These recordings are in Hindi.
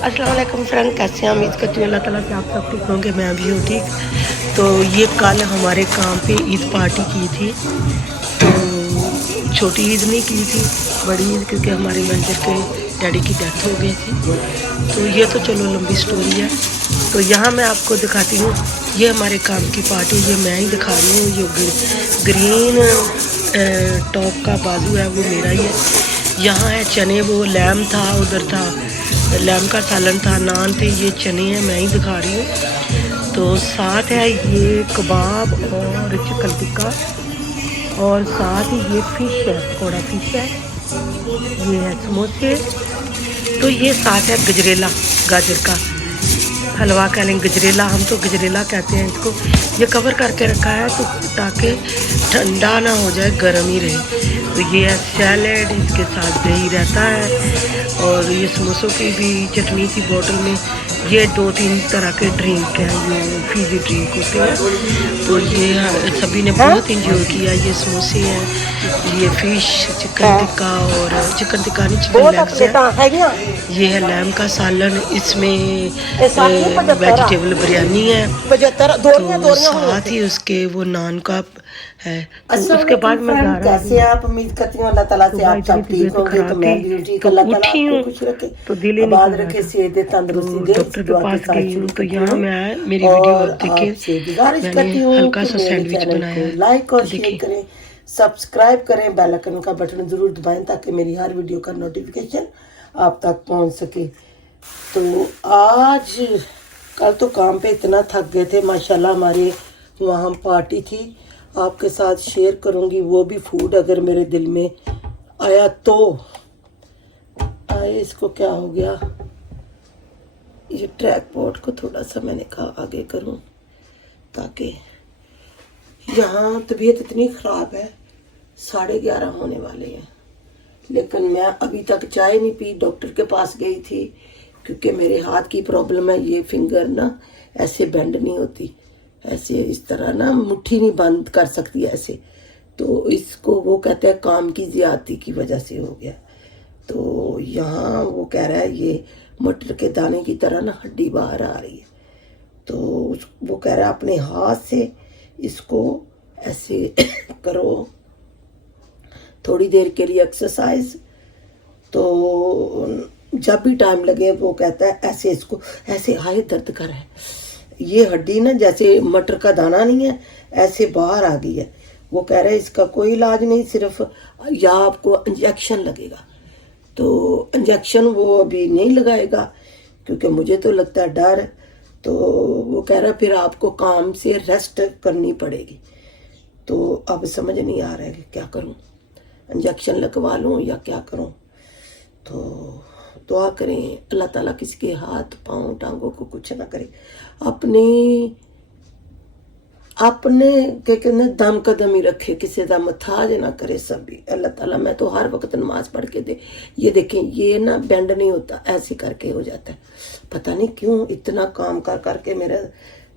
अस्सलाम वालेकुम फ्रेंड, कैसे हैं? उम्मीद करती हूँ अल्लाह ताला से आप सब ठीक होंगे। मैं भी हूँ ठीक। तो ये कल हमारे काम पे ईद पार्टी की थी। तो छोटी ईद नहीं की थी, बड़ी ईद, क्योंकि हमारे मैनेजर के डैडी की डेथ हो गई थी। तो ये तो चलो लंबी स्टोरी है। तो यहाँ मैं आपको दिखाती हूँ, ये हमारे काम की पार्टी, ये मैं ही दिखा रही हूँ। ये ग्रीन टॉप का बाजू है वो मेरा ही है। यहाँ है चने, वो लैम था, उधर था लैम का सालन था, नान थे, ये चने हैं, मैं ही दिखा रही हूँ। तो साथ है ये कबाब और चिकन टिक्का, और साथ ही ये फिश है, पकौड़ा फिश है, ये है समोसे। तो ये साथ है गजरेला, गाजर का हलवा कह लें, गजरेला, हम तो गजरेला कहते हैं इसको। ये कवर करके रखा है तो ताकि ठंडा ना हो जाए, गर्म ही रहे। तो ये है सैलेड, इसके साथ दही रहता है, और ये समोसों की भी चटनी थी बोतल में। ये 2-3 तरह के ड्रिंक हैं, ये फीजी ड्रिंक होते हैं। तो ये सभी ने बहुत इंजॉय किया। ये समोसे हैं, ये फिश, चिकन टिक्का, और चिकन टिक्का नहीं, चिकन लेग्स है। ये है लैम का सालन, इसमें वेजिटेबल बिरयानी है। तो साथ ही उसके वो नान का है। तो उसके बाद मैं जा रहा कैसे आप, उम्मीद करती हूँ अल्लाह ताला से आप सब ठीक होंगे। तो मैं भी ठीक, अल्लाह ताला आपको खुश रखे, तो दिल ही आबाद नहीं रखे, सेहत दे, तंदुरुस्ती दे। डॉक्टर के पास गई हूँ। तो यहाँ मैं मेरी वीडियो देखिए, गुजारिश करती हूँ हल्का सा कि मेरे सैंडविच चैनल बनाया को है, लाइक और तो शेयर देखिए। करें, सब्सक्राइब करें, बेल आइकन का बटन जरूर दबाएं ताकि मेरी हर वीडियो का नोटिफिकेशन आप तक पहुँच सके। तो आज कल तो काम पे इतना थक गए थे, माशाल्लाह हमारे वहाँ पार्टी थी, आपके साथ शेयर करूँगी वो भी फूड, अगर मेरे दिल में आया तो। आए, इसको क्या हो गया, ये ट्रैक बोर्ड को थोड़ा सा मैंने कहा आगे करूँ, ताकि यहाँ तबीयत इतनी ख़राब है, 11:30 होने वाले हैं, लेकिन मैं अभी तक चाय नहीं पी। डॉक्टर के पास गई थी क्योंकि मेरे हाथ की प्रॉब्लम है, ये फिंगर ना ऐसे बेंड नहीं होती, ऐसे इस तरह ना मुट्ठी नहीं बंद कर सकती ऐसे। तो इसको वो कहते हैं काम की ज़्यादती की वजह से हो गया। तो यहाँ वो कह रहा है ये मटर के दाने की तरह ना हड्डी बाहर आ रही है। तो वो कह रहा है अपने हाथ से इसको ऐसे करो थोड़ी देर के लिए एक्सरसाइज। तो जब भी टाइम लगे वो कहता है ऐसे इसको ऐसे, हाय दर्द कर है, ये हड्डी ना जैसे मटर का दाना नहीं है ऐसे बाहर आ गई है। वो कह रहे हैं इसका कोई इलाज नहीं, सिर्फ या आपको इंजेक्शन लगेगा। तो इंजेक्शन वो अभी नहीं लगाएगा क्योंकि मुझे तो लगता है डर। तो वो कह रहा है फिर आपको काम से रेस्ट करनी पड़ेगी। तो अब समझ नहीं आ रहा है कि क्या करूं, इंजेक्शन लगवा लूं या क्या करूं। तो दुआ करें अल्लाह ताला किसी के हाथ पाँव टांगों को कुछ ना करे, अपने के कहने दम कदम ही रखे, किसी का मथाज ना करे सभी अल्लाह ताला। मैं तो हर वक्त नमाज पढ़ के दे। ये देखें, ये ना बेंड नहीं होता, ऐसे करके हो जाता है, पता नहीं क्यों, इतना काम कर करके मेरा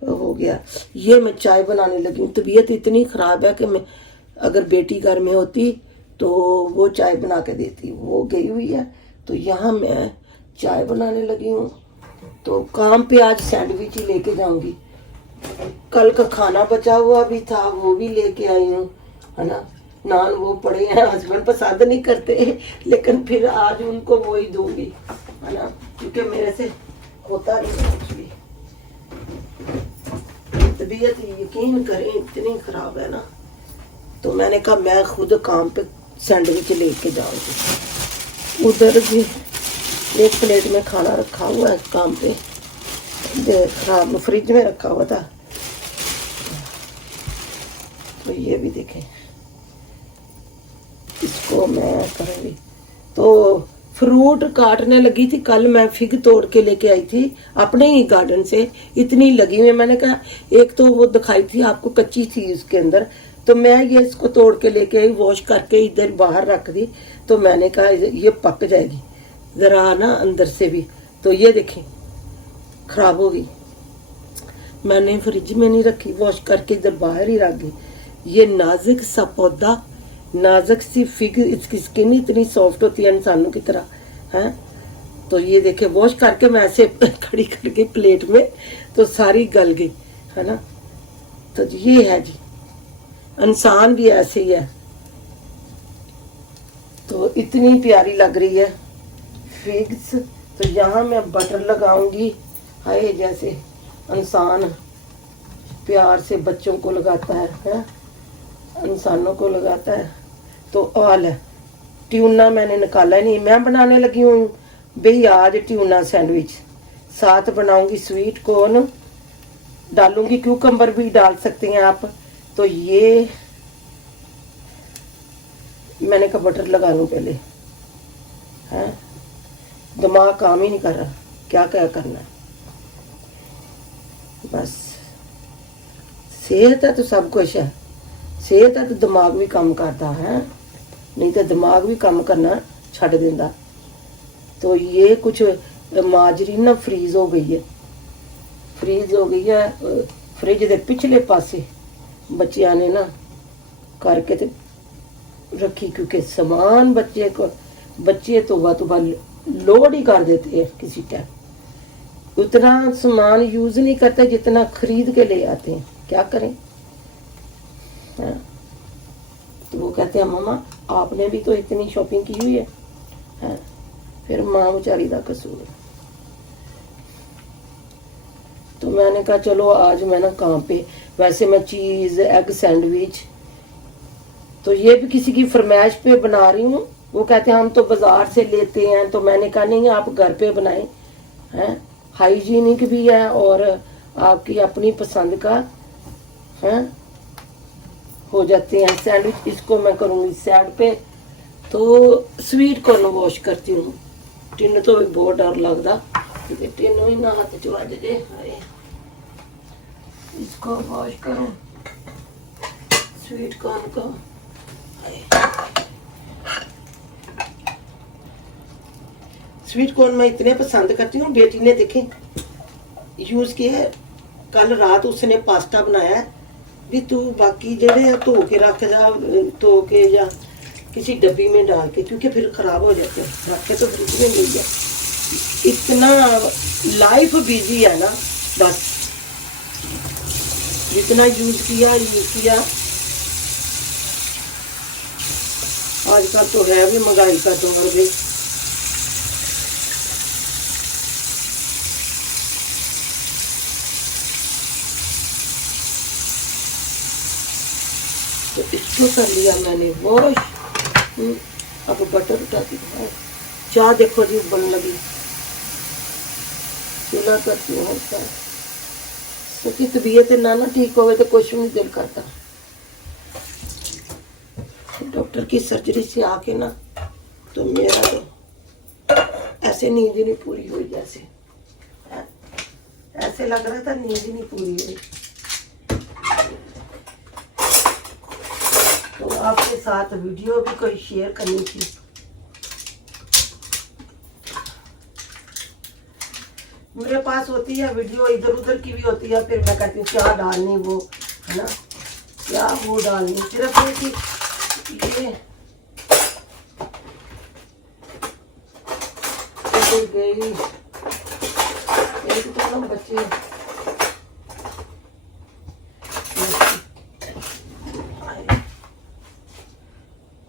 हो गया। ये मैं चाय बनाने लगी हूँ, तबीयत इतनी ख़राब है कि मैं अगर बेटी घर में होती तो वो चाय बना के देती, वो गई हुई है। तो यहाँ मैं चाय बनाने लगी हूँ। तो काम पे आज सैंडविच ही लेके जाऊंगी, कल का खाना बचा हुआ भी था वो भी लेके आई हूँ, है ना। नान वो पड़े हैं, हस्बैंड पसंद नहीं करते, लेकिन फिर आज उनको वो ही दूंगी, है ना, क्योंकि मेरे से होता नहीं कुछ भी। तबीयत यकीन करें इतनी खराब है ना। तो मैंने कहा मैं खुद काम पे सैंडविच लेके जाऊंगी। उधर भी एक प्लेट में खाना रखा हुआ है काम पे, खराब फ्रिज में रखा हुआ था। तो ये भी देखें, इसको मैं करूँगी। तो फ्रूट काटने लगी थी, कल मैं फिग तोड़ के लेके आई थी अपने ही गार्डन से, इतनी लगी हुई। मैंने कहा एक तो वो दिखाई थी आपको कच्ची थी उसके अंदर, तो मैं ये इसको तोड़ के लेके आई, वॉश करके इधर बाहर रख दी। तो मैंने कहा ये पक जाएगी ज़रा ना अंदर से भी। तो ये देखें खराब हो गई, मैंने फ्रिज में नहीं रखी, वॉश करके इधर बाहर ही रख दी। ये नाजुक सा पौधा, नाजुक सी फिग, इसकी स्किन इतनी सॉफ्ट होती है इंसानों की तरह है। तो ये देखे वॉश करके मैं ऐसे खड़ी करके प्लेट में, तो सारी गल गई, है ना। तो ये है जी, इंसान भी ऐसे ही है। तो इतनी प्यारी लग रही है फिग्स। तो यहाँ मैं बटर लगाऊंगी। हाय, जैसे इंसान प्यार से बच्चों को लगाता है, इंसानों को लगाता है। तो ऑल है। ट्यूना मैंने निकाला नहीं, मैं बनाने लगी हूँ भाई आज ट्यूना सैंडविच। साथ बनाऊंगी स्वीट कॉर्न, डालूंगी क्यूकम्बर भी डाल सकते हैं आप। तो ये मैंने कहा बटर लगा लूं पहले, है दिमाग काम ही नहीं कर रहा, क्या क्या करना है। बस सेहत है तो सब कुछ है, सेहत है तो दिमाग भी काम करता है, नहीं तो दिमाग भी काम करना छड़ देंदा। तो ये कुछ माजरी ना फ्रीज हो गई है, फ्रीज हो गई है फ्रिज के पिछले पासे बच्चियां ने ना करके ते रखी, क्योंकि सामान बच्चे तो लोड ही कर देते हैं किसी टाइम। उतना सामान यूज नहीं करते जितना खरीद के ले आते हैं, क्या करें। हाँ? तो वो कहते हैं मामा आपने भी तो इतनी शॉपिंग की हुई है, हाँ? फिर माँ बेचारी का कसूर। तो मैंने कहा चलो आज मैं ना काम पे, वैसे मैं चीज एग सैंडविच तो ये भी किसी की फरमाइश पे बना रही हूँ। वो कहते हैं हम तो बाजार से लेते हैं, तो मैंने कहा नहीं आप घर पे बनाएं, हैं हाइजीनिक भी है और आपकी अपनी पसंद का है हो जाते हैं सैंडविच। इसको मैं करूँगी साइड पे। तो स्वीट कॉर्न वॉश करती हूँ। टिन तो भी बहुत डर लगता, टिन भी ना हाथ च वज जे। इसको वॉश करूँ स्वीट कॉर्न को। स्वीट कॉर्न मैं इतने पसंद करती हूँ, बेटी ने देखे यूज किया है। कल रात उसने पास्ता बनाया है भी तू बाकी जेड़े धो के रख जा, धो के या किसी डब्बी में डाल के, क्योंकि फिर खराब हो जाते हैं, रखे तो फ्रिज में मिल जाए। इतना लाइफ बिजी है ना, बस जितना यूज किया। आजकल तो है भी महंगाई का दौर भी। तो इसको कर लिया मैंने वॉश। अब बटर उठाती हूँ। चाय देखो जी बन लगी, चूल्हा करती हूँ। सच्ची तबीयत ना ठीक हो तो कुछ नहीं दिल करता। डॉक्टर की सर्जरी से आके ना तो मेरा तो ऐसे नींद ही नहीं पूरी हुई, जैसे ऐसे लग रहा था नींद ही नहीं पूरी हुई। तो आपके साथ वीडियो भी कोई शेयर करनी थी। मेरे पास होती है वीडियो, इधर उधर की भी होती है, फिर मैं कहती हूँ क्या डालनी वो, है ना, क्या वो डालनी। सिर्फ ये गई एक तो बच्चे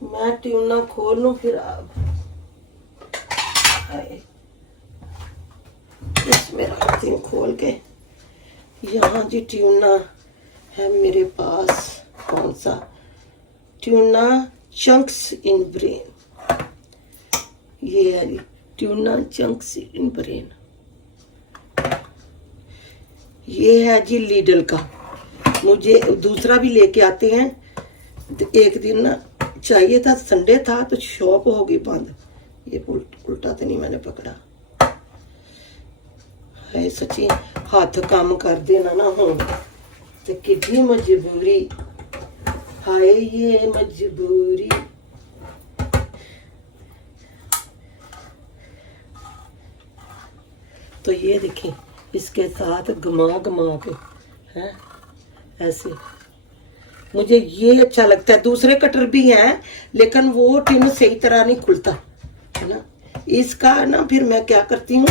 मैं ट्यूना खोल लूं, फिर आप इसमें रखती हूँ खोल के। यहाँ जी ट्यूना है मेरे पास, कौन सा ट्यूना चंक्स इन ब्रेन, ये है जी ट्यूना चंक्स इन ब्रेन। ये है जी लीडल का, मुझे दूसरा भी लेके आते हैं। तो एक दिन ना चाहिए था, संडे था तो शॉप हो गई बंद। ये उल्टा तो नहीं मैंने पकड़ा है, सच्ची हाथ काम कर देना ना हो तो कितनी मजबूरी, हाय ये मजबूरी। तो ये देखें इसके साथ घुमा के हैं ऐसे। मुझे ये अच्छा लगता है। दूसरे कटर भी हैं लेकिन वो टिन सही तरह नहीं खुलता, है ना। इसका ना फिर मैं क्या करती हूँ,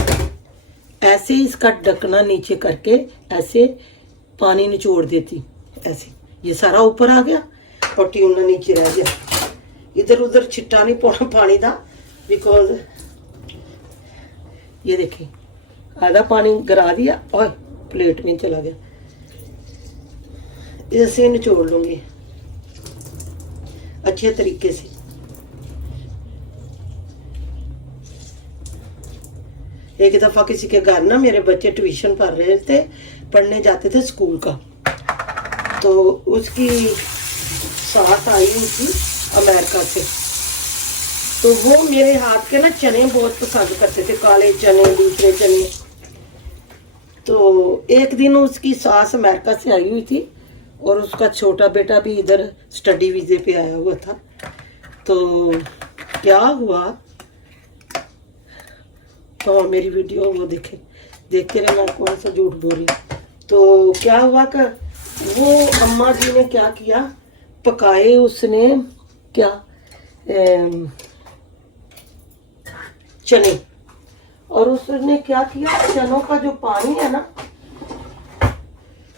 ऐसे इसका ढकना नीचे करके ऐसे पानी निचोड़ देती, ऐसे ये सारा ऊपर आ गया और ट्यूना नीचे रह गया। इधर उधर छिट्टा नहीं पाना पानी का, बिकॉज ये देखिए आधा पानी गिरा दिया और प्लेट में चला गया। ऐसे निचोड़ लूंगी अच्छे तरीके से। एक दफा किसी के घर ना मेरे बच्चे ट्यूशन पढ़ने जाते थे स्कूल का, तो उसकी सास आई हुई थी अमेरिका से, तो वो मेरे हाथ के ना चने बहुत पसंद करते थे, काले चने दूसरे चने। तो एक दिन उसकी सास अमेरिका से आई हुई थी और उसका छोटा बेटा भी इधर स्टडी वीजे पे आया हुआ था। तो क्या हुआ, तो मेरी वीडियो वो देखते रहे, मैं कौन सा झूठ बोल रही। तो क्या हुआ कि वो अम्मा जी ने क्या किया, पकाए उसने क्या चने, और उसने क्या किया, चनों का जो पानी है ना,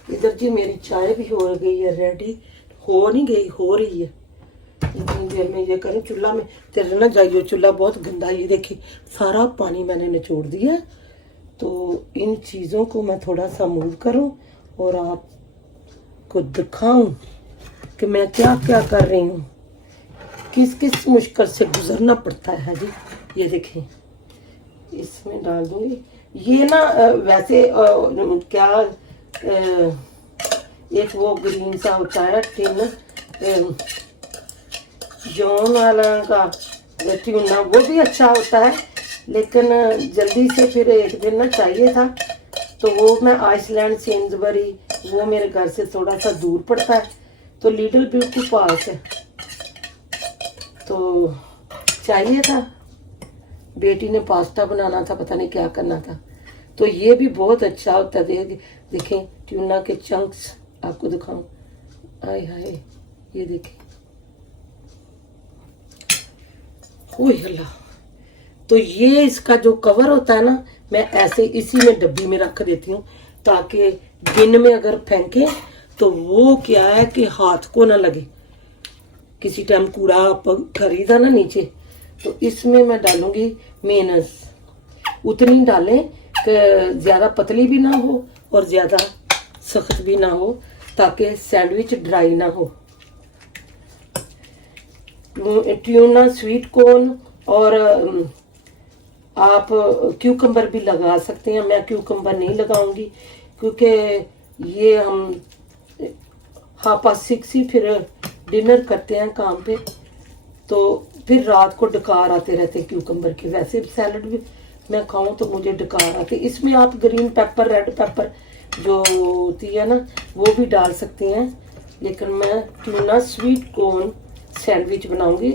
इधर जी मेरी चाय भी हो गई है रेडी, हो नहीं गई, हो रही है। इतनी देर में ये करूँ, चूल्हा में तेरे ना जाइयो, चूल्हा बहुत गंदा, ये देखिए सारा पानी मैंने निचोड़ दिया। तो इन चीज़ों को मैं थोड़ा सा मूव करूँ और आपको दिखाऊं कि मैं क्या क्या कर रही हूँ, किस किस मुश्किल से गुजरना पड़ता है जी। ये देखें, इसमें डाल दूंगी ये ना वैसे क्या एक वो ग्रीन सा होता है टिन जौन वाला का ट्यूना, वो भी अच्छा होता है, लेकिन जल्दी से फिर एक दिन ना चाहिए था, तो वो मैं आइसलैंड सेंसबरी, वो मेरे घर से थोड़ा सा दूर पड़ता है, तो लिटिल ब्यूटी पास है, तो चाहिए था। बेटी ने पास्ता बनाना था, पता नहीं क्या करना था, तो ये भी बहुत अच्छा होता है। देखें ट्यूना के चंक्स आपको दिखाऊं, आय हाय ये देखें, ओह अल्लाह। तो ये इसका जो कवर होता है ना, मैं ऐसे इसी में डब्बी में रख देती हूँ, ताकि दिन में अगर फेंके तो वो क्या है कि हाथ को ना लगे। किसी टाइम कूड़ा खरीदा ना नीचे, तो इसमें मैं डालूंगी मेयोनेज़, उतनी डालें कि ज्यादा पतली भी ना हो और ज्यादा सख्त भी ना हो, ताकि सैंडविच ड्राई ना हो। ट्यूना स्वीट कॉर्न और आप क्यूकम्बर भी लगा सकते हैं, मैं क्यूकम्बर नहीं लगाऊंगी क्योंकि ये हम 6:30 ही फिर डिनर करते हैं काम पे, तो फिर रात को डकार आते रहते क्यूकम्बर के। वैसे सैलड भी मैं खाऊं तो मुझे डकार आते। इसमें आप ग्रीन पेपर, रेड पेपर जो होती है ना, वो भी डाल सकते हैं, लेकिन मैं ट्यूना स्वीट कॉर्न सैंडविच बनाऊंगी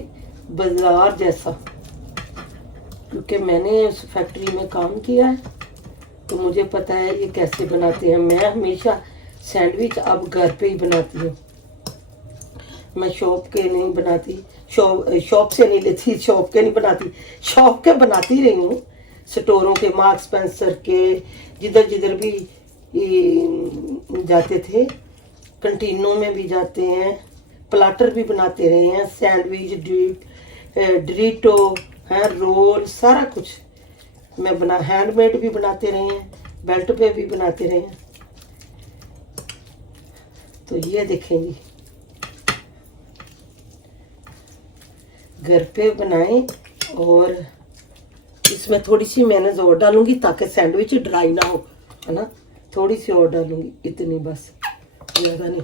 बाजार जैसा, क्योंकि मैंने उस फैक्ट्री में काम किया है, तो मुझे पता है ये कैसे बनाते हैं। मैं हमेशा सैंडविच अब घर पे ही बनाती हूँ, मैं शॉप के नहीं बनाती, शॉप से नहीं लेती, शॉप के नहीं बनाती, शॉप के बनाती रही हूँ, स्टोरों के, मार्क्स स्पेंसर के, जिधर जिधर भी जाते थे, कंटीनों में भी जाते हैं, प्लाटर भी बनाते रहे हैं, सैंडविच, ड्रीटो है, रोल, सारा कुछ मैं बना, हैंडमेड भी बनाते रहे हैं, बेल्ट पे भी बनाते रहे हैं। तो ये देखेंगी, घर पे बनाएं, और इसमें थोड़ी सी मेयोनेज़ और डालूंगी ताकि सैंडविच ड्राई ना हो, है ना, थोड़ी सी और डालूंगी, इतनी बस, ज़्यादा नहीं।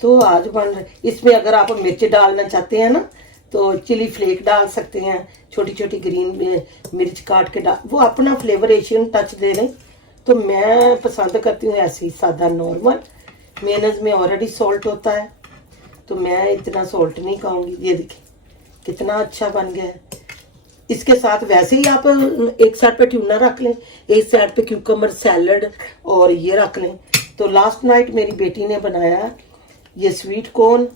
तो आज बन रहे, इसमें अगर आप मिर्च डालना चाहते हैं ना, तो चिली फ्लेक डाल सकते हैं, छोटी छोटी ग्रीन मिर्च काट के डाल, वो अपना फ्लेवर एशियन टच दे रहे। तो मैं पसंद करती हूँ ऐसे ही सादा नॉर्मल। मेयोनेज़ में ऑलरेडी सॉल्ट होता है, तो मैं इतना सॉल्ट नहीं खाऊंगी। ये देखिए कितना अच्छा बन गया है। इसके साथ वैसे ही आप एक साइड पे ट्यूना रख लें, एक साइड पे क्यूकम्बर सैलड और ये रख लें। तो लास्ट नाइट मेरी बेटी ने बनाया ये स्वीट कॉर्न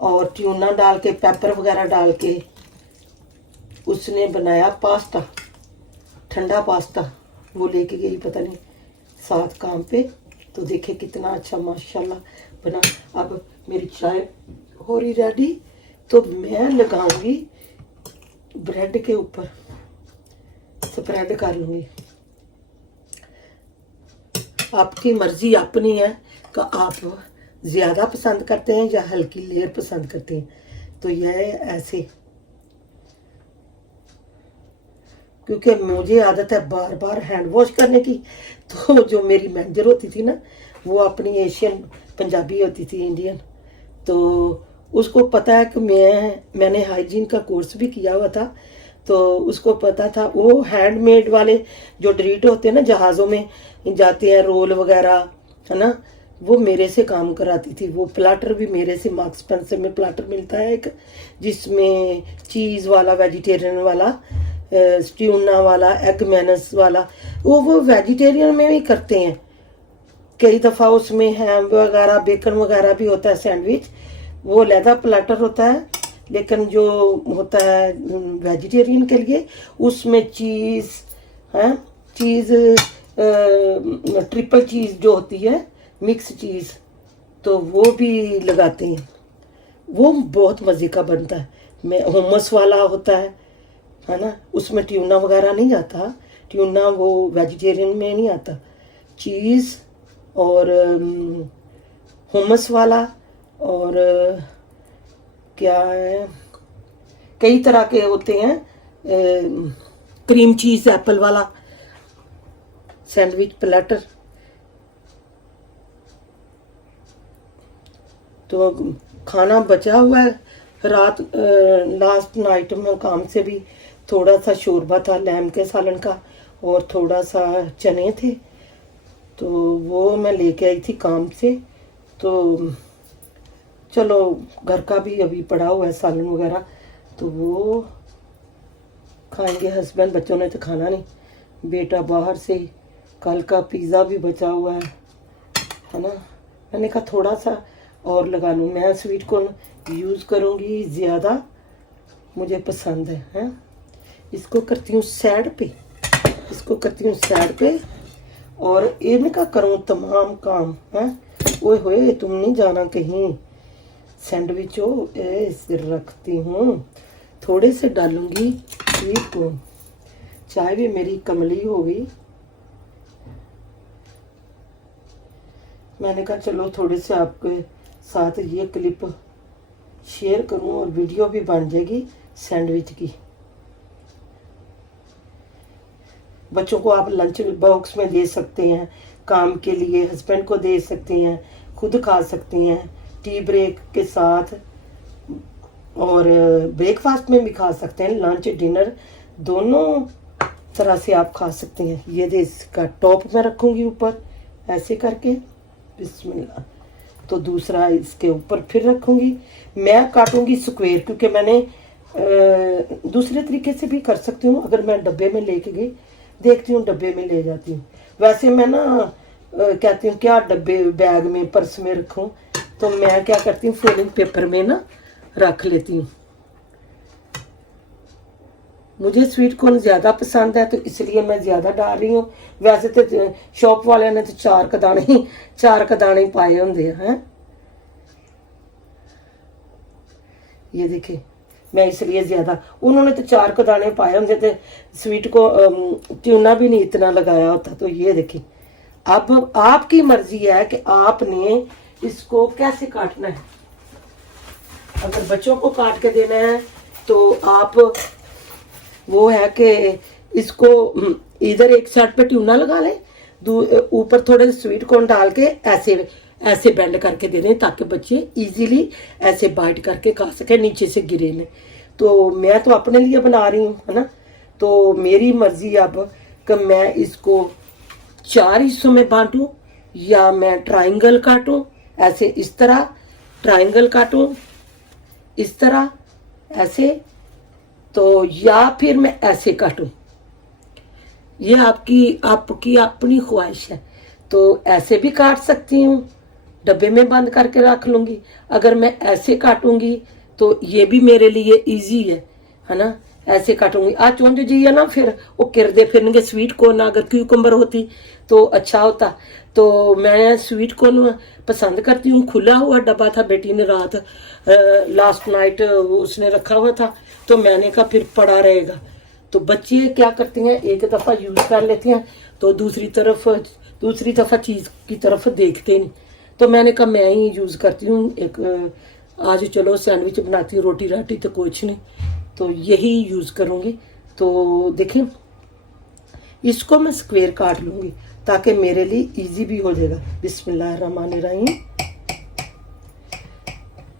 और ट्यूना डाल के, पेपर वगैरह डाल के उसने बनाया पास्ता, ठंडा पास्ता। वो लेके गई पता नहीं साथ काम पे। तो देखे कितना अच्छा माशाल्लाह बना। अब मेरी चाय हो रही रेडी, तो मैं लगाऊंगी ब्रेड के ऊपर, स्प्रेड कर लूँगी। आपकी मर्जी अपनी है कि आप ज़्यादा पसंद करते हैं या हल्की लेयर पसंद करते हैं। तो यह ऐसे, क्योंकि मुझे आदत है बार बार हैंड वॉश करने की। तो जो मेरी मैनेजर होती थी ना, वो अपनी एशियन पंजाबी होती थी, इंडियन। तो उसको पता है कि मैंने हाइजीन का कोर्स भी किया हुआ था। तो उसको पता था वो हैंडमेड वाले जो ड्रीट होते हैं ना, जहाज़ों में जाते हैं रोल वगैरह, है ना, वो मेरे से काम कराती थी। वो प्लाटर भी मेरे से, मार्क्स स्पेंसर में प्लाटर मिलता है एक, जिसमें चीज़ वाला, वेजिटेरियन वाला, ट्यूना वाला, एग मैनस वाला, वो वेजिटेरियन में भी करते हैं। कई दफ़ा उसमें हैम वगैरह, बेकन वगैरह भी होता है, सैंडविच। वो लैदा प्लाटर होता है, लेकिन जो होता है वेजिटेरियन के लिए, उसमें चीज़ है, चीज़ ट्रिपल चीज़ जो होती है, मिक्स चीज़, तो वो भी लगाते हैं। वो बहुत मज़े का बनता है। मैं हुमस वाला होता है ना, उसमें ट्यूना वगैरह नहीं आता। ट्यूना वो वेजिटेरियन में नहीं आता। चीज़ और हुमस वाला और क्या है, कई तरह के होते हैं, क्रीम चीज़ एप्पल वाला सैंडविच प्लेटर। तो खाना बचा हुआ है रात, लास्ट नाइट में काम से भी थोड़ा सा शोरबा था लैम के सालन का, और थोड़ा सा चने थे, तो वो मैं लेके आई थी काम से। तो चलो घर का भी अभी पड़ा हुआ है सालन वगैरह, तो वो खाएंगे हस्बैंड। बच्चों ने तो खाना नहीं, बेटा बाहर से कल का पिज़्ज़ा भी बचा हुआ है ना। मैंने कहा थोड़ा सा और लगा लूँ। मैं स्वीट कॉर्न यूज़ करूँगी ज़्यादा, मुझे पसंद है। इसको करती हूँ साइड पे, इसको करती हूँ साइड पे, और इनका करूँ तमाम काम है। ओए होए, तुम नहीं जाना कहीं। सैंडविच हो ऐसे रखती हूँ, थोड़े से डालूंगी स्वीट कॉर्न। चाय भी मेरी कमली हो गई। मैंने कहा चलो थोड़े से आपके साथ ये क्लिप शेयर करूं, और वीडियो भी बन जाएगी सैंडविच की। बच्चों को आप लंच बॉक्स में दे सकते हैं, काम के लिए हस्बैंड को दे सकते हैं, खुद खा सकते हैं टी ब्रेक के साथ, और ब्रेकफास्ट में भी खा सकते हैं। लंच डिनर दोनों तरह से आप खा सकते हैं। ये दे, इसका टॉप में रखूंगी ऊपर ऐसे करके, बिस्मिल्लाह। तो दूसरा इसके ऊपर फिर रखूंगी। मैं काटूंगी स्क्वायर, क्योंकि मैंने दूसरे तरीके से भी कर सकती हूँ। अगर मैं डब्बे में लेके गई, देखती हूँ डब्बे में ले जाती हूँ। वैसे मैं ना कहती हूँ क्या डब्बे बैग में, पर्स में रखूँ, तो मैं क्या करती हूँ फोल्डिंग पेपर में ना रख लेती हूँ। मुझे स्वीट कॉर्न ज़्यादा पसंद है, तो इसलिए मैं ज़्यादा डाल रही हूँ। वैसे तो शॉप वाले ने तो चार कदाने पाए होंगे हैं। ये देखिए, मैं इसलिए ज़्यादा, उन्होंने तो 4 कदाने पाए होंगे, तो स्वीट को ट्यूना भी नहीं इतना लगाया होता। तो ये देखिए, अब आपकी मर्जी है कि आपने इसको कैसे काटना है। अगर बच्चों को काट के देना है तो आप वो है कि इसको इधर एक साइड पे ट्यूना लगा लें, ऊपर थोड़े स्वीट कॉर्न डाल के ऐसे ऐसे बेंड करके दे दें, ताकि बच्चे इजीली ऐसे बाइट करके खा सके, नीचे से गिरे नहीं। तो मैं तो अपने लिए बना रही हूँ, है ना। तो मेरी मर्जी अब कि मैं इसको 4 हिस्सों में बांटूं, या मैं ट्रायंगल काटूं ऐसे, इस तरह ट्रायंगल काटूं इस तरह ऐसे, तो या फिर मैं ऐसे काटूं। ये आपकी अपनी ख्वाहिश है। तो ऐसे भी काट सकती हूँ, डब्बे में बंद करके रख लूँगी। अगर मैं ऐसे काटूंगी तो ये भी मेरे लिए इजी है ना। ऐसे काटूंगी आ चुंझ जी है ना, फिर वो किरदे फिरनगे। स्वीट कॉर्न अगर क्यूकम्बर होती तो अच्छा होता। तो मैं स्वीट कॉर्न पसंद करती हूँ। खुला हुआ डब्बा था, बेटी ने रात लास्ट नाइट उसने रखा हुआ था, तो मैंने कहा फिर पड़ा रहेगा। तो बच्चे क्या करते हैं, एक दफ़ा यूज़ कर लेते हैं तो दूसरी दफ़ा चीज़ की तरफ देखते नहीं। तो मैंने कहा मैं ही यूज़ करती हूँ। एक आज चलो सैंडविच बनाती हूँ, रोटी राटी तो कुछ नहीं, तो यही यूज़ करूँगी। तो देखें, इसको मैं स्क्वायर काट लूँगी ताकि मेरे लिए इजी भी हो जाएगा। बिस्मिल्लाहिर्रहमानिर्रहीम।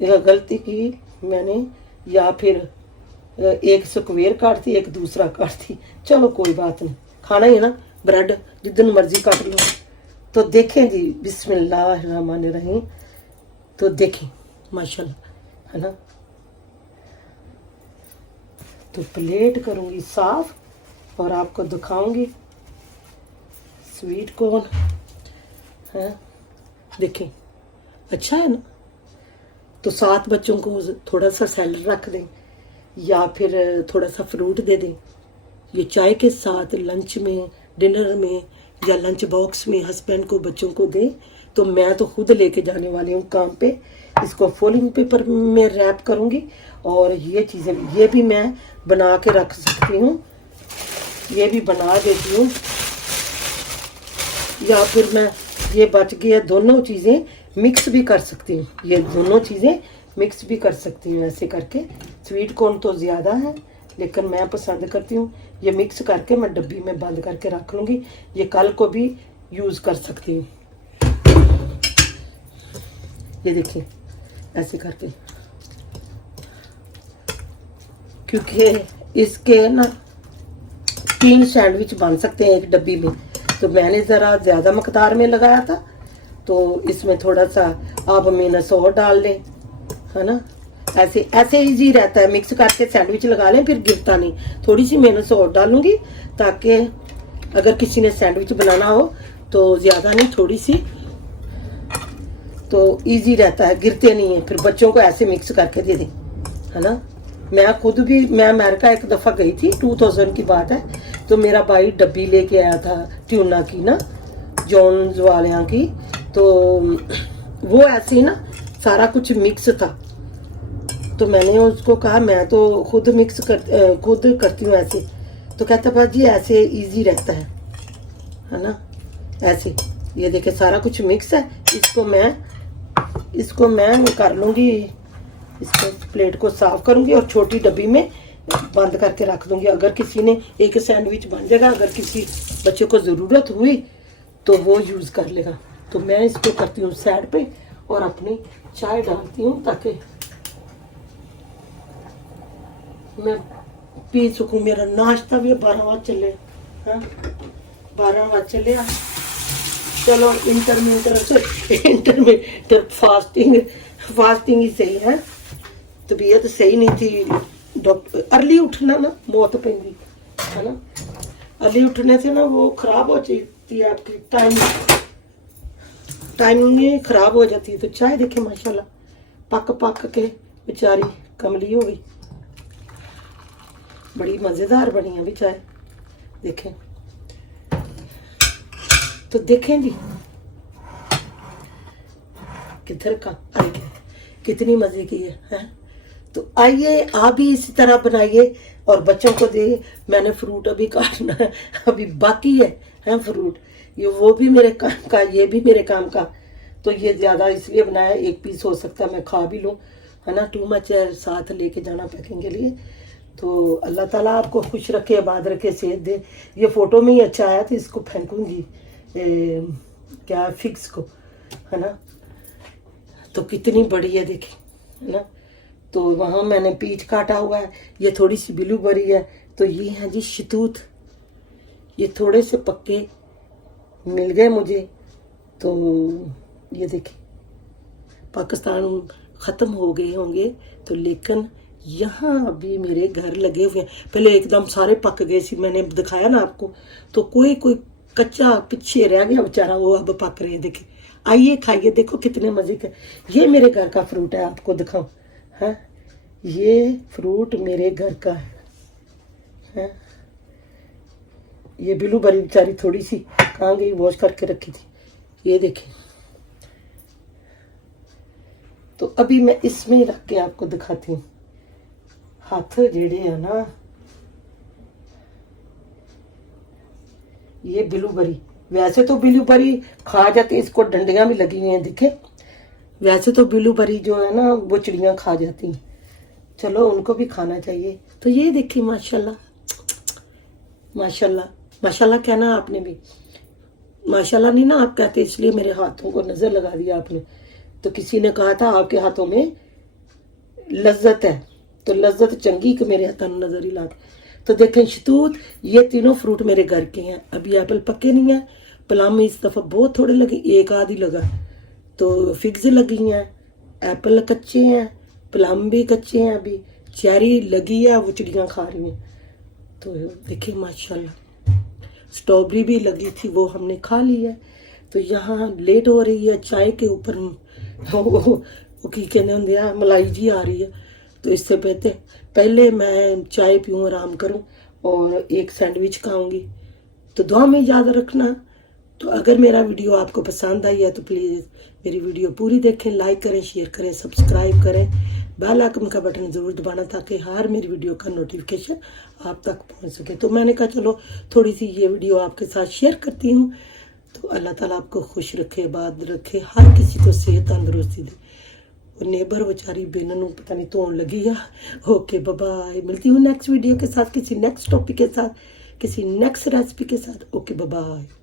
यह गलती की मैंने, या फिर एक स्क्वायर काटती एक दूसरा काटती। चलो कोई बात नहीं, खाना ही है ना, ब्रेड जितनी मर्जी काट लो। तो देखें जी, बिस्मिल्लाहिर्रहमानिर्रहीम। तो देखें माशाल्लाह, है ना। तो प्लेट करूँगी साफ और आपको दिखाऊंगी स्वीट कॉर्न है। देखें अच्छा है ना। तो 7 बच्चों को थोड़ा सा सैलड रख दें या फिर थोड़ा सा फ्रूट दे दें। ये चाय के साथ लंच में, डिनर में या लंच बॉक्स में हस्बैंड को, बच्चों को दें। तो मैं तो खुद लेके जाने वाली हूँ काम पे। इसको फोलिंग पेपर में रैप करूँगी और ये चीज़ें ये भी मैं बना के रख सकती हूँ, ये भी बना देती हूँ। या फिर मैं ये बच गया, दोनों चीज़ें मिक्स भी कर सकती हूँ। ये दोनों चीज़ें मिक्स भी कर सकती हूँ ऐसे करके। स्वीट कॉर्न तो ज़्यादा है लेकिन मैं पसंद करती हूँ ये मिक्स करके मैं डब्बी में बंद करके रख लूँगी। ये कल को भी यूज़ कर सकती हूँ। ये देखिए ऐसे करके, क्योंकि इसके ना 3 सैंडविच बन सकते हैं एक डब्बी में। तो मैंने ज़रा ज़्यादा मकदार में लगाया था, तो इसमें थोड़ा सा आप मेयोनेज़ और डाल लें, है ना। ऐसे इजी रहता है, मिक्स करके सैंडविच लगा लें, फिर गिरता नहीं। थोड़ी सी मेयोनेज़ और डालूंगी ताकि अगर किसी ने सैंडविच बनाना हो तो ज़्यादा नहीं, थोड़ी सी, तो इजी रहता है, गिरते नहीं है। फिर बच्चों को ऐसे मिक्स करके दे दें, है ना। मैं खुद भी, मैं अमेरिका एक दफ़ा गई थी, 2000 की बात है। तो मेरा भाई डब्बी लेके आया था ट्यूना की ना, जॉन्स वालियाँ की। तो वो ऐसे ही ना सारा कुछ मिक्स था। तो मैंने उसको कहा मैं तो खुद खुद करती हूँ ऐसे। तो कहता भाजी ऐसे इजी रहता है ना। ऐसे ये देखे सारा कुछ मिक्स है। इसको मैं कर लूँगी, इसको प्लेट को साफ करूँगी और छोटी डब्बी में बंद करके रख दूँगी। अगर किसी ने एक सैंडविच बन जाएगा, अगर किसी बच्चे को ज़रूरत हुई तो वो यूज़ कर लेगा। तो मैं इसको करती हूँ साइड पे और अपनी चाय डालती हूँ ताकि मैं पी सकूँ। मेरा नाश्ता भी 12 बजे चले, हाँ 12 बजे चले। चलो इंटरमीडिएट फास्टिंग ही सही है। तबीयत सही नहीं थी, डॉक्टर अर्ली उठना ना मौत पेंगी, है ना। अर्ली उठने से ना वो खराब हो जाती है, आपकी टाइमिंग खराब हो जाती है। तो चाय देखे माशाल्लाह पक के बेचारी कमली हो गई, बड़ी मज़ेदार बनी है अभी चाय, देखें। तो देखें जी किधर का आई, कितनी मज़े की है। तो आइए आप भी इसी तरह बनाइए और बच्चों को दे। मैंने फ्रूट अभी काटना है, अभी बाकी है फ्रूट। ये वो भी मेरे काम का, ये भी मेरे काम का। तो ये ज़्यादा इसलिए बनाया, 1 पीस हो सकता है मैं खा भी लूँ, है ना। टू मच है साथ लेके जाना पैकिंग के लिए। तो अल्लाह ताला आपको खुश रखे, आबाद रखे, सेहत दे। ये फ़ोटो में ही अच्छा आया तो इसको फेंकूँगी क्या फिक्स को, है ना। तो कितनी बड़ी है देखें, है ना। तो वहाँ मैंने पीच काटा हुआ है, ये थोड़ी सी ब्लूबेरी है। तो ये है जी शतूत, ये थोड़े से पक्के मिल गए मुझे। तो ये देखें पाकिस्तान ख़त्म हो गए होंगे तो, लेकिन यहाँ अभी मेरे घर लगे हुए हैं। पहले एकदम सारे पक गए सी, मैंने दिखाया ना आपको। तो कोई कच्चा पीछे रह गया बेचारा, वो अब पक रहे हैं। देखे आइए खाइए, देखो कितने मजे का। ये मेरे घर का फ्रूट है, आपको दिखाऊं। है ये फ्रूट मेरे घर का है। ये ब्लूबेरी बेचारी थोड़ी सी कहाँ गई, वॉश करके रखी थी। ये देखें, तो अभी मैं इसमें ही रख के आपको दिखाती हूँ। हाथ जेड़े है ना, ये ब्लूबेरी, वैसे तो ब्लूबेरी खा जाती है, इसको डंडियां भी लगी हुई हैं देखे। वैसे तो ब्लूबेरी जो है ना वो चिड़ियां खा जाती हैं, चलो उनको भी खाना चाहिए। तो ये देखिए माशाल्लाह, माशाल्लाह, माशाल्लाह कहना आपने भी। माशाल्लाह नहीं ना आप कहते, इसलिए मेरे हाथों को नजर लगा दिया आपने। तो किसी ने कहा था आपके हाथों में लज्जत है, तो लज्जत चंगी कि मेरे हाथों में नजर ही ला। तो देखें शतूत, ये तीनों फ्रूट मेरे घर के हैं। अभी एप्पल पके नहीं है, प्लम इस दफा बहुत थोड़े लगे, एक आध ही लगा। तो फिग्स लगी हैं, एप्पल कच्चे हैं, प्लम भी कच्चे हैं, अभी चेरी लगी है, वो चिड़ियाँ खा रही हैं। तो देखिए माशाल्लाह, स्ट्रॉबेरी भी लगी थी, वो हमने खा ली है। तो यहाँ लेट हो रही है, चाय के ऊपर वो की कहने होंगे आ, मलाई जी आ रही है। तो इससे पहले मैं चाय पीऊँ, आराम करूँ और एक सैंडविच खाऊंगी। तो दुआ में याद रखना। तो अगर मेरा वीडियो आपको पसंद आई है तो प्लीज़ मेरी वीडियो पूरी देखें, लाइक करें, शेयर करें, सब्सक्राइब करें, बेल आइकन का बटन ज़रूर दबाना ताकि हर मेरी वीडियो का नोटिफिकेशन आप तक पहुंच सके। तो मैंने कहा चलो थोड़ी सी ये वीडियो आपके साथ शेयर करती हूँ। तो अल्लाह ताला आपको खुश रखे, आबाद रखे, हर किसी को सेहत तंदुरुस्ती दे। और नेबर बेचारी बेनू पता नहीं धोन लगी है। ओके बाय, मिलती हूँ नेक्स्ट वीडियो के साथ, किसी नेक्स्ट टॉपिक के साथ, किसी नेक्स्ट रेसिपी के साथ। Okay bye.